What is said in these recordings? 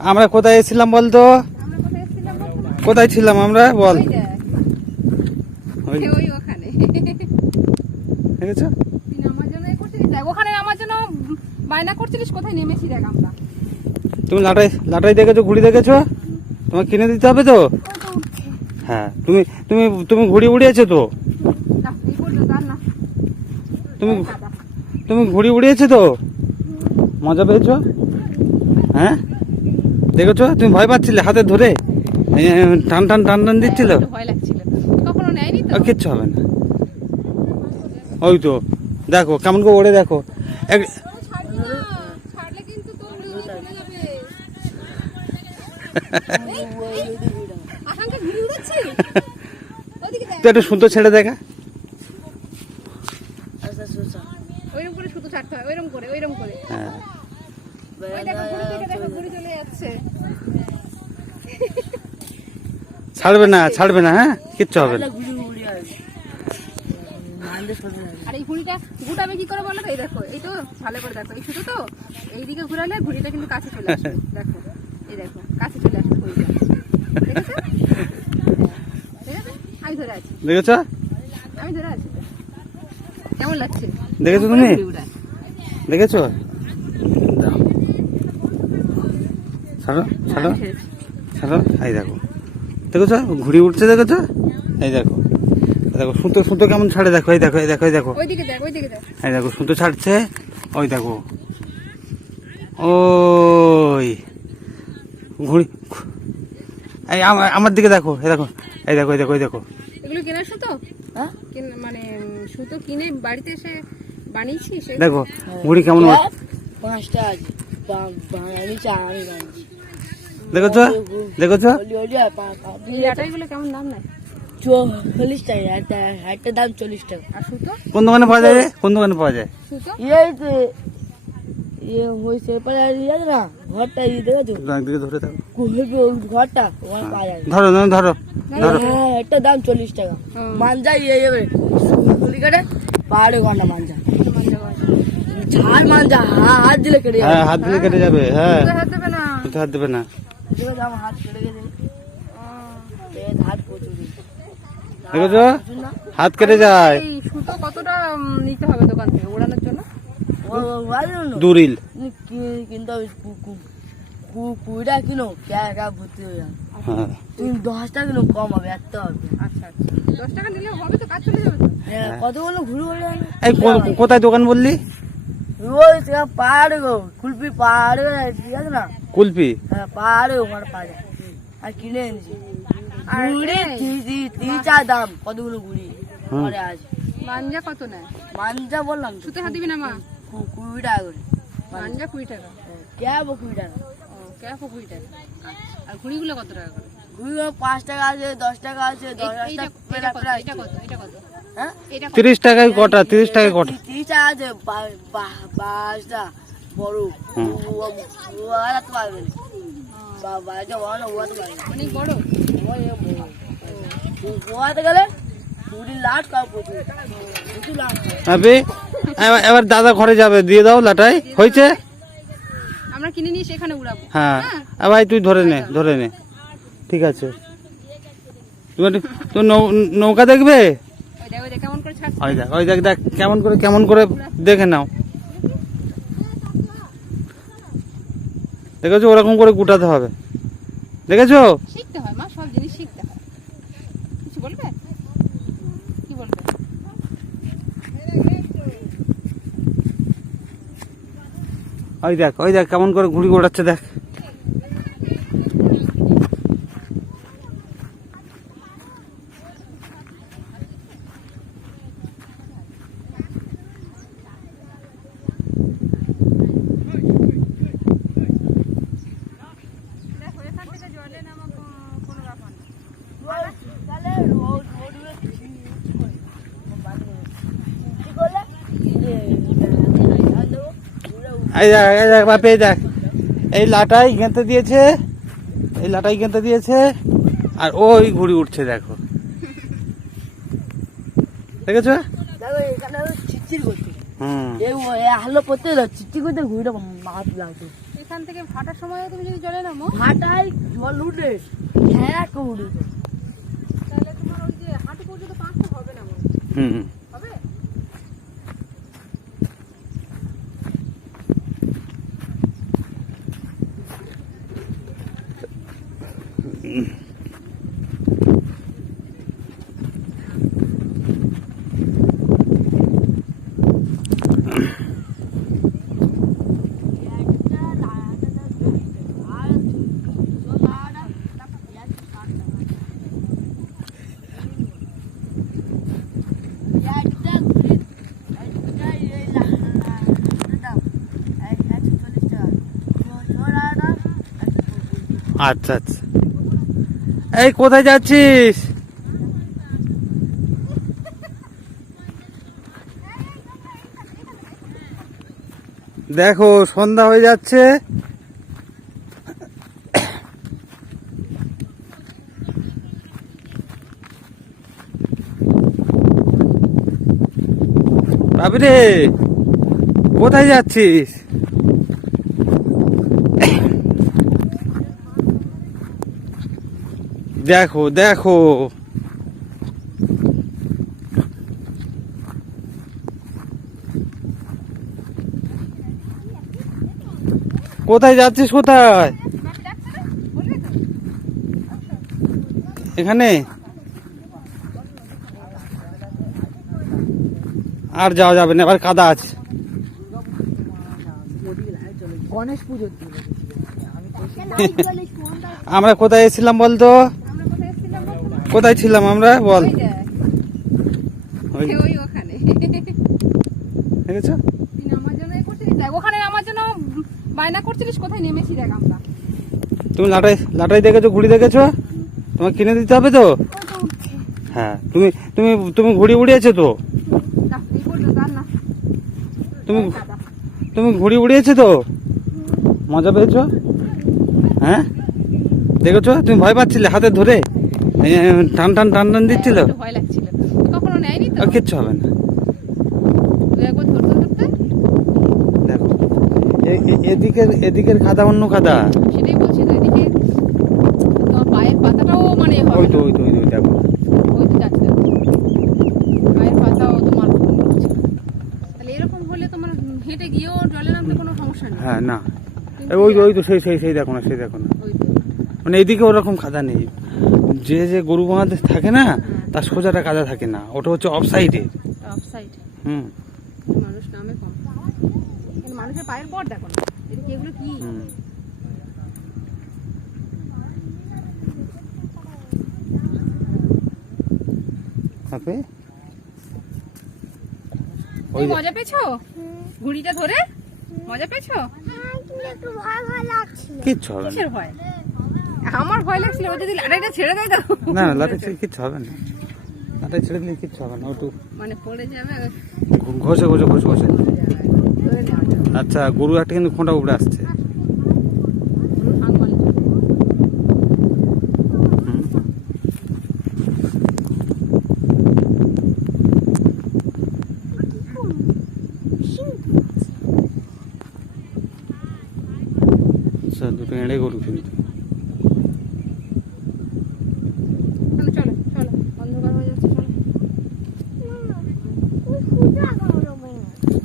আমরা কোথায় এসেছিলাম বলতো? কোথায় ছিলাম আমরা বল? দেখেছো ওখানে আমার জন্য বায়না করছিলিস, কোথায় নেমেছি দেখ আমরা। তুমি লাটাই দেখেছো, ঘুড়ি দেখেছো? তোমার কিনে দিতে হবে তো। হ্যাঁ, তুমি তুমি তুমি ঘুড়ি উড়িয়েছো তো। তুমি ঘুড়ি উড়িয়েছো তো, মজা পেয়েছো? হ্যাঁ দেখেছো, তুমি ভয় পাচ্ছিলে হাতে ধরে টান টান টান টান দিচ্ছিল, ভয় লাগছিল, কখনো নেয়নি তো। কিচ্ছু হবে না। ওই তো দেখো কেমন করে ওড়ে, দেখো তো একটু সুন্দর ছেড়ে দেখা। ওইরকম করে শুধু ছাড়তে হয়, ওইরকম করে ওইরকম করে। হ্যাঁ ছাড়বে না, ছাড়বে না, হ্যাঁ কিচ্ছু হবে না। আর এই ঘুড়িটা ঘুরাবে কি করে বলো তো? এই দেখো, এই তো ভালো করে দেখো, এই শুধু তো এইদিকে ঘুরালে ঘুড়িটা কিন্তু কাছে চলে আসবে। দেখো, এই দেখো কাছে চলে আসবে ঘুড়িটা। দেখেছো? আমি ধরে আছি, দেখেছো? আমি ধরে আছি। কেমন লাগছে? দেখেছো তুমি? দেখেছো? ছাড়ো ছাড়ো ছাড়ো। এই দেখো, দেখেছো ঘুড়ি উঠছে, দেখেছো? এই দেখো, দেখো সুতো সুতো কেমন ছাড়ে, দেখো এই দেখো, এই দেখো, এই দেখো, ওইদিকে দেখ, ওইদিকে দেখ, এই দেখো সুতো ছাড়ছে, ওই দেখো, ওই ঘুড়ি। এই আমার দিকে দেখো, এই দেখো, এই দেখো, এই দেখো, এই দেখো। এগুলো কেনার সুতো? হ্যাঁ, মানে সুতো কিনে বাড়িতে এসে বানিয়েছি। দেখো ঘুড়ি কেমন, 5টা আছে বানিয়েছি আমি, বানিয়েছি। দেখেছো? দেখেছো? লাটাইগুলো কেমন দাম নেয়? 40 টাকা, একটা দাম 40 টাকা। আর সুতো কোন দোকানে পাওয়া যায় রে? কোন দোকানে পাওয়া যায়? সুতো এই তো হয়েছে পরে আছে না ঘরটা, দেখেছো? একদিকে ধরে থাকো, ঘরটা ওখানে পাওয়া যায়। ধরো ধরো ধরো। হ্যাঁ, একটা দাম 40 টাকা। মাঞ্জা যাবে গুলি কাটে পাহাড়ে ঘন্টা মাঞ্জা, ঝাড় মাঞ্জা হাত দিলে কেটে যাবে। হ্যাঁ হাত দিলে কেটে যাবে। হ্যাঁ হাত দেবে না, হাত দেবে না। আমার হাত কেটে গেছে, হাত প্রচুর। দেখেছো হাত কেটে যায়। এই সুতো কতটা নিতে হবে দোকান থেকে ওড়ানোর জন্য? 2 রিল কিন্তু 20 টাকা কিলো একা ভর্তি হয়ে যাবে। হ্যাঁ, তুমি 10 টাকা কিলো কম হবে, এত হবে। আচ্ছা আচ্ছা, 10 টাকা নিলে হবে তো, কাজ চলে যাবে তো। হ্যাঁ, কতগুলো ঘুরে ঘুরে এই কোথায় দোকান বললি? ওই পাহাড়ে গো, কুলপি পাহাড়ে, ঠিক আছে না? কুলপি? হ্যাঁ, পাহাড়ে ওখানে পাহাড়ে আর কিনে এনেছি। ঘুড়ি 3-4 দাম, কতগুলো ঘুড়ি ঘরে আছে। মাঞ্জা কত নেয়? মাঞ্জা বললাম তো, সুতে হাত দিবি না মা? 20 টাকা করে মাঞ্জা 20 টাকা, ক্যাব 20 টাকা, ক্যাপও 20 টাকা। আর ঘুড়িগুলো কত টাকা করে? ঘুড়িগুলো 5 টাকা আছে, 10 টাকা আছে, 10 এটা টাকা। এটা কত? এটা কত? হ্যাঁ, এটা 30 টাকায় কটা? 30 টাকায় কটা? 30 টাকা আছে, 5টা বড়। ওরা তো পারবে না, বাবাটা বড় না, ওরা তো পারবে না। অনেক বড়। ওয়াতে গেলে 20 লাখ টাকা প্রচুর, প্রচুর লাখ। আবে এবার দাদা ঘরে যাবে, দিয়ে দাও লাটাই হয়েছে। আমরা কিনে নিয়ে সেখানে উড়াবো। হ্যাঁ ভাই তুই ধরে নে, ধরে নে, ঠিক আছে। তুমি নৌকা দেখবে? ওই দেখ, ওই দেখ কেমন করে ছাড়ছে। ওই দেখ, ওই দেখ, দেখ কেমন করে দেখে নাও। দেখেছো ওরকম করে গুটাতে হবে, দেখেছো? শিখতে হয় মা, সব জিনিস শিখতে হয়। কিছু বলবে? কি বলবে? ওই দেখ কেমন করে ঘুড়ি ওড়াচ্ছে, দেখ। এই দেখ বাপে, দেখ এই লাটাই গেঁথে দিয়েছে, এই লাটাই গেঁথে দিয়েছে, আর ওই ঘুড়ি উঠছে, দেখো দেখেছো? দেখো এখানে চিচির করতে, হুম, এই হালো করতে চিচি করতে ঘুড়িটা মাছ লাগতো। এখান থেকে হাঁটার সময় তুমি যদি জলে নামো হাঁটাই জল উঠে হ্যাঁ উঠে তাহলে তোমার ওই যে হাঁটু পর্যন্ত পাঁচটা হবে না মনে হয়। হুম হবে? আচ্ছা আচ্ছা এই কোথায় যাচ্ছিস দেখো সন্ধ্যা হয়ে যাচ্ছে বাবি রে কোথায় যাচ্ছিস দেখো দেখো কোথায় যাচ্ছিস কোথায় মাটি ডাকছে না? বলবে তো? এখানে আর যাওয়া যাবে না এবার কাদা আছে গণেশ পুজো আমরা কোথায় এসেছিলাম বলতো আমরা কোথায় এসেছিলাম বলতো? কোথায় ছিলাম আমরা বল ওই দেখ, ওই ওই ওখানে। দেখেছো তুই নামার জন্য এ করছিলিস? দেখ, ওখানে আমার জন্য বায়না করছিলিস, কোথায় নেমেছি দেখ আমরা। তুমি লাটাই লাটাই দেখেছো ঘুড়ি দেখেছো তোমাকে কিনে দিতে হবে তো হ্যাঁ তুমি তুমি তুমি ঘুড়ি উড়িয়েছো তো না, এই পর্যন্ত আর না। তুমি দাদা, তুমি ঘুড়ি উড়িয়েছো তো মজা পেয়েছো হ্যাঁ দেখেছো তুমি ভয় পাচ্ছিলে হাতে ধরে টান টান টান টান দিচ্ছিল একটু ভয় লাগছিল। কখনো নেয়নি তো? আর কিচ্ছু হবে না তুই একবার ধরতে ধরতে দেখো এদিকের এদিকের খাদা অন্য খাদা সেটাই বলছি তো, এদিকে তোমার পায়ের পাতাটাও মানে হবে ওই তো না। ওই তো ওই তো দেখো ওই তো যাচ্ছে দেখো। পায়ের পাতাও তোমার উঠছে। তাহলে এরকম হলে তোমার হেঁটে গিয়েও জলে নামতে কোনো সমস্যা নেই। হ্যাঁ না কিন্তু ওই তো সেই সেই সেই দেখো না সেই দেখো না ওই তো। মানে এদিকে ওরকম খাদা নেই যে যে গরু বাঁধে থাকে না তার সোজাটা কাদা থাকে না ওটা হচ্ছে অফ সাইডে অফ সাইড হুম মানুষ নামে কম। কিন্তু মানুষের পায়ের পর দেখো না, এদিকে এগুলো কি? হুম আপে তুমি মজা পেয়েছো ঘুড়িটা ধরে? মজা পেয়েছো? কিচ্ছু হবে না কিসের ভয়? আমার ভয় লাগছিল, ও যদি লাটাইটা ছেড়ে দেয় তো না লাটাই ছেড়ে কিচ্ছু হবে না লাটাই ছেড়ে দিলে কিচ্ছু হবে না ওটু মানে পড়ে যাবে, ঘষে ঘষে ঘষে ঘষে ধরে নেওয়া যাবে। আচ্ছা গরু একটা কিন্তু খোঁটা উড়ে আসছে হাঁক মারলে চলবে। হুম। আচ্ছা দুটো এড়ে গরু কিন্তু চলো চলো, অন্ধকার হয়ে যাচ্ছে, চলো।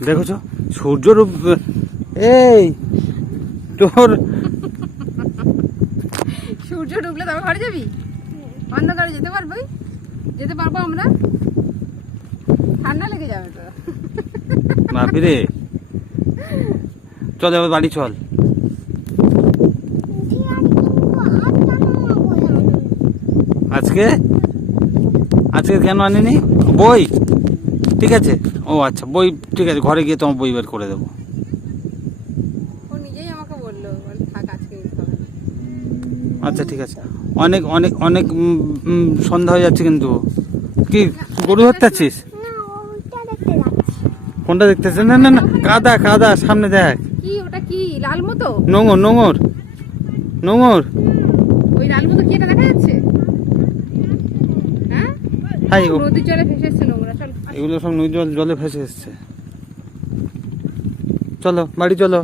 দেখেছো সূর্যর এই তোর সূর্য ডুবলে তবে ঘরে যাবি? অন্ধকারে যেতে পারবি? যেতে পারবো আমরা? ঠান্ডা লেগে যাবে তো। বাপি রে চল এবার বাড়ি চল আজকে আজকে কেন আনিনি বই ঠিক আছে ও আচ্ছা বই ঠিক আছে ঘরে গিয়ে তোমার বই বের করে দেবো ও নিজেই আমাকে বললো, বলে থাক আজকে নিতে হবে না। আচ্ছা ঠিক আছে অনেক অনেক অনেক সন্ধ্যা হয়ে যাচ্ছে কিন্তু কি গরু ধরতে আছিস কোনটা দেখতেছে না না না কাদা কাদা সামনে দেখ কি ওটা, কি লাল মতো? নোঙর নোঙর নোঙর ওই লাল মতো কি এটা দেখা যাচ্ছে? হ্যাঁ, হাই ও নদীর জলে ভেসে এসছে নোংরা। চল এগুলো সব নদী জলে ভেসে এসছে চলো বাড়ি চলো